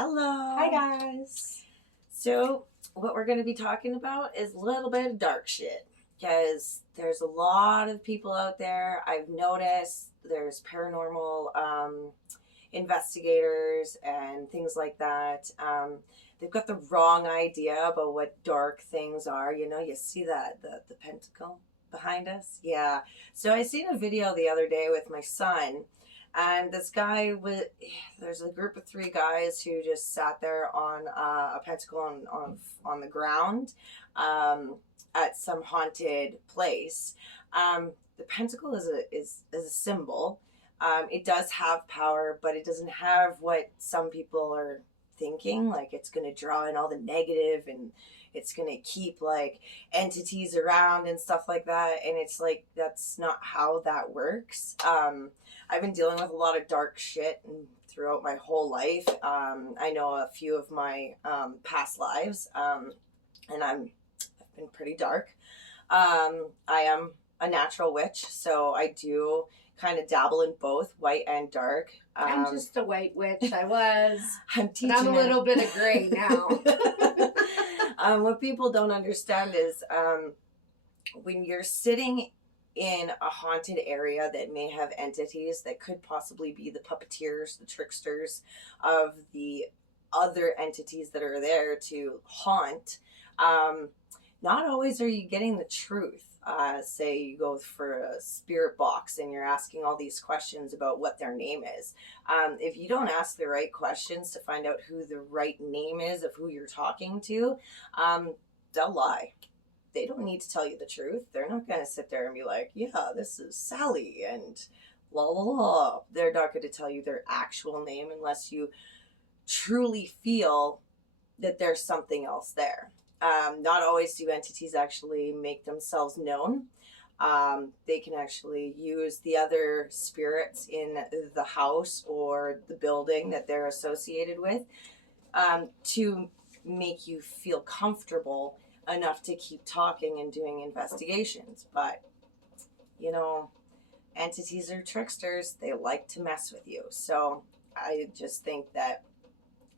Hello. Hi guys. So what we're going to be talking about is a little bit of dark shit because there's a lot of people out there. I've noticed there's paranormal investigators and things like that. They've got the wrong idea about what dark things are. You know, you see that the pentacle behind us. Yeah. So I seen a video the other day with my son. And this guy was, there's a group of three guys who just sat there on a pentacle on the ground at some haunted place. The pentacle is a symbol. It does have power, but it doesn't have what some people are thinking. Like it's going to draw in all the negative and it's going to keep like entities around and stuff like that. And it's like, that's not how that works. I've been dealing with a lot of dark shit throughout my whole life. I know a few of my past lives, and I've been pretty dark. I am a natural witch, so I do kind of dabble in both white and dark. I'm just a white witch. I was. I'm teaching. But I'm a little bit of gray now. What people don't understand is when you're sitting in a haunted area that may have entities that could possibly be the puppeteers, the tricksters of the other entities that are there to haunt, not always are you getting the truth. Say you go for a spirit box and you're asking all these questions about what their name is. If you don't ask the right questions to find out who the right name is of who you're talking to, they'll lie. They don't need to tell you the truth. They're not going to sit there and be like, yeah, this is Sally and la la la. They're not going to tell you their actual name unless you truly feel that there's something else there. Not always do entities actually make themselves known. They can actually use the other spirits in the house or the building that they're associated with to make you feel comfortable enough to keep talking and doing investigations. But, you know, entities are tricksters. They like to mess with you. So I just think that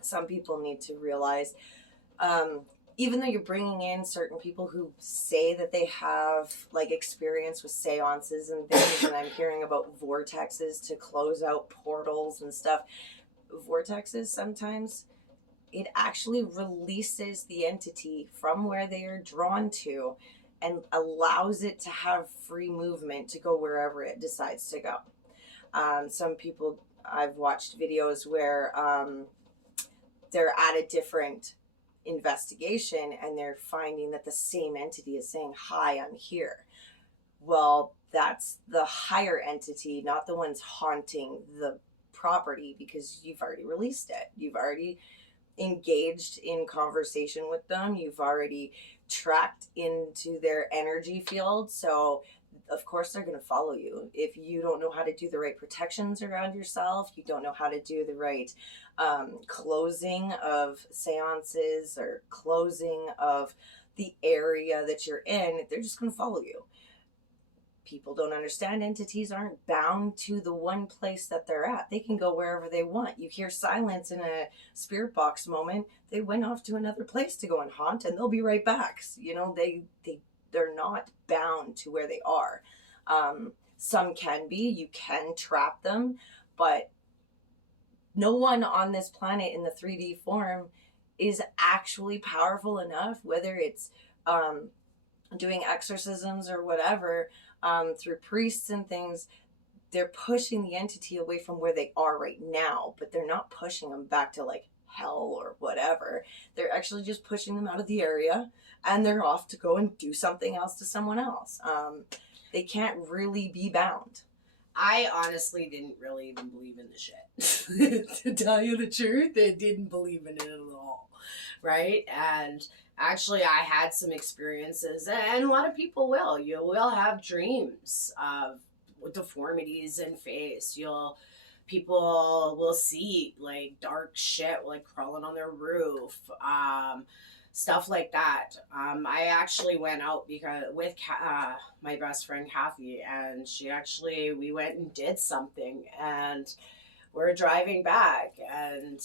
some people need to realize, even though you're bringing in certain people who say that they have like experience with seances and things, and I'm hearing about vortexes to close out portals and stuff. Vortexes sometimes, it actually releases the entity from where they are drawn to and allows it to have free movement to go wherever it decides to go. Some people, I've watched videos where they're at a different investigation and they're finding that the same entity is saying, hi, I'm here. Well, that's the higher entity, not the ones haunting the property, because you've already released it. You've already engaged in conversation with them. You've already tracked into their energy field. So of course they're going to follow you. If you don't know how to do the right protections around yourself, you don't know how to do the right closing of seances or closing of the area that you're in, they're just going to follow you. People don't understand entities aren't bound to the one place that they're at. They can go wherever they want. You hear silence in a spirit box moment, they went off to another place to go and haunt, and they'll be right back. You know, they're not bound to where they are. Some can be. You can trap them, but no one on this planet in the 3D form is actually powerful enough, whether it's doing exorcisms or whatever, through priests and things. They're pushing the entity away from where they are right now, but they're not pushing them back to like hell or whatever. They're actually just pushing them out of the area, and they're off to go and do something else to someone else. They can't really be bound. I honestly didn't really even believe in the shit. To tell you the truth, I didn't believe in it at all. Right? And actually, I had some experiences, and a lot of people will. You will have dreams of deformities in face. People will see like dark shit like crawling on their roof, stuff like that. I actually went out with my best friend Kathy, and we went and did something, and we're driving back, and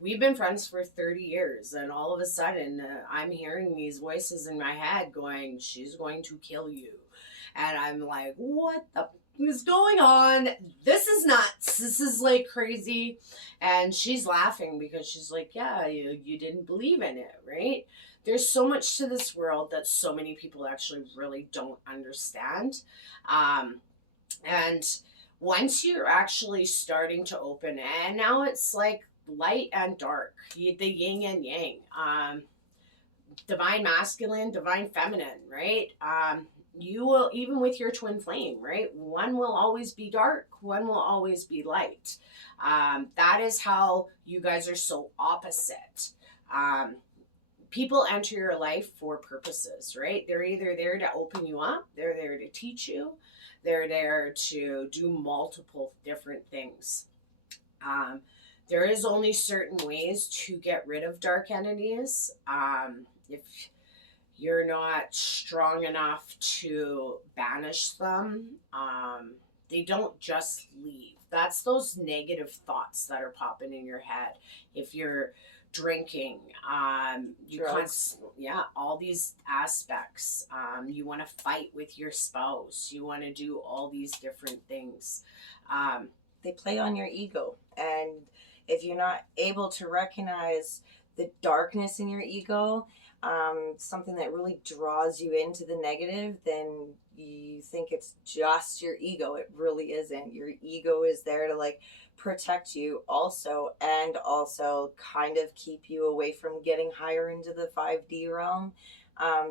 we've been friends for 30 years, and all of a sudden I'm hearing these voices in my head going, she's going to kill you. And I'm like, what the is going on? This is nuts. This is like crazy. And she's laughing because she's like, yeah, you didn't believe in it, right? There's so much to this world that so many people actually really don't understand. And once you're actually starting to open, and now it's like light and dark, the yin and yang, divine masculine, divine feminine, right? You will, even with your twin flame, right? One will always be dark, one will always be light. That is how you guys are so opposite. People enter your life for purposes, right? They're either there to open you up, they're there to teach you, they're there to do multiple different things. There is only certain ways to get rid of dark entities. If you're not strong enough to banish them, they don't just leave. That's those negative thoughts that are popping in your head. If you're drinking, all these aspects. You want to fight with your spouse. You want to do all these different things. They play on your ego, and if you're not able to recognize the darkness in your ego, something that really draws you into the negative, then you think it's just your ego. It really isn't. Your ego is there to like protect you also, and also kind of keep you away from getting higher into the 5D realm.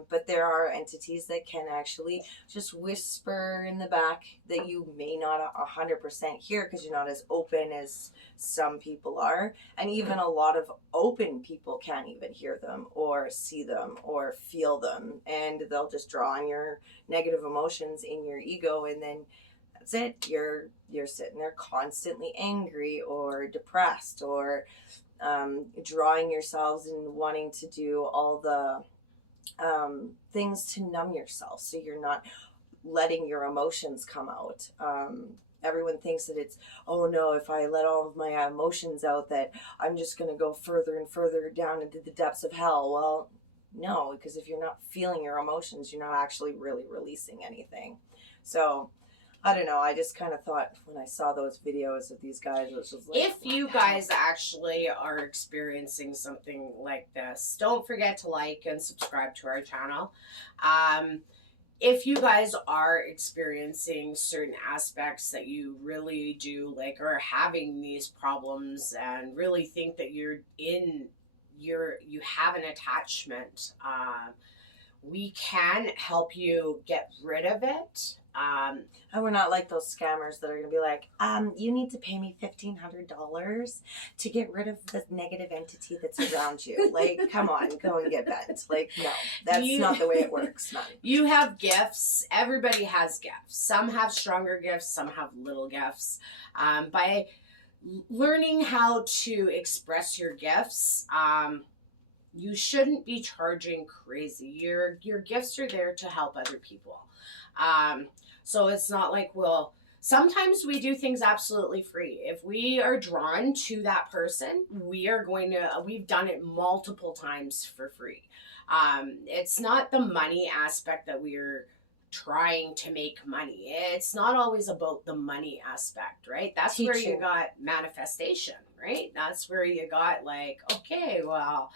But there are entities that can actually just whisper in the back that you may not 100% hear because you're not as open as some people are. And even a lot of open people can't even hear them or see them or feel them. And they'll just draw on your negative emotions in your ego, and then that's it. You're sitting there constantly angry or depressed, or drawing yourselves and wanting to do all the things to numb yourself, so you're not letting your emotions come out. Everyone thinks that it's, oh no, if I let all of my emotions out, that I'm just going to go further and further down into the depths of hell. Well, no, because if you're not feeling your emotions, you're not actually really releasing anything. So I don't know. I just kind of thought when I saw those videos of these guys, it was just like, if you guys actually are experiencing something like this, don't forget to like and subscribe to our channel. If you guys are experiencing certain aspects that you really do like, or having these problems and really think that you have an attachment, we can help you get rid of it. And we're not like those scammers that are going to be like, you need to pay me $1,500 to get rid of the negative entity that's around you. Like, come on, go and get bent. Like, no, that's not the way it works. None. You have gifts. Everybody has gifts. Some have stronger gifts. Some have little gifts. By learning how to express your gifts, you shouldn't be charging crazy. Your gifts are there to help other people. So it's not like, well, sometimes we do things absolutely free. If we are drawn to that person, we've done it multiple times for free. It's not the money aspect that we're trying to make money. It's not always about the money aspect, right? That's where you got manifestation, right? That's where you got like, okay, well,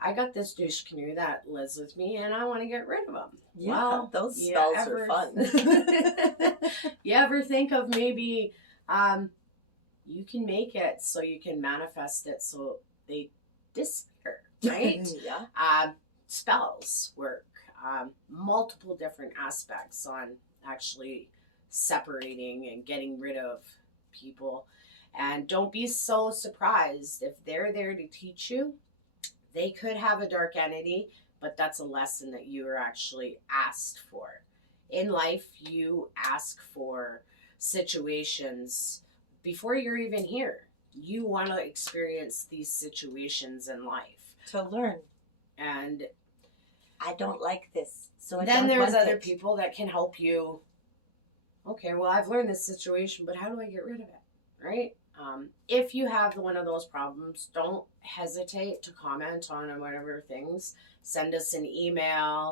I got this douche canoe that lives with me and I want to get rid of him. Yeah, well, those spells are fun. You ever think of maybe you can make it so you can manifest it so they disappear, right? Yeah. Spells work. Multiple different aspects on actually separating and getting rid of people. And don't be so surprised if they're there to teach you. They could have a dark entity, but that's a lesson that you are actually asked for. In life, you ask for situations before you're even here. You want to experience these situations in life. To learn. And I don't like this. So then there's other people that can help you. Okay, well, I've learned this situation, but how do I get rid of it? Right? If you have one of those problems, don't hesitate to comment on whatever things. Send us an email.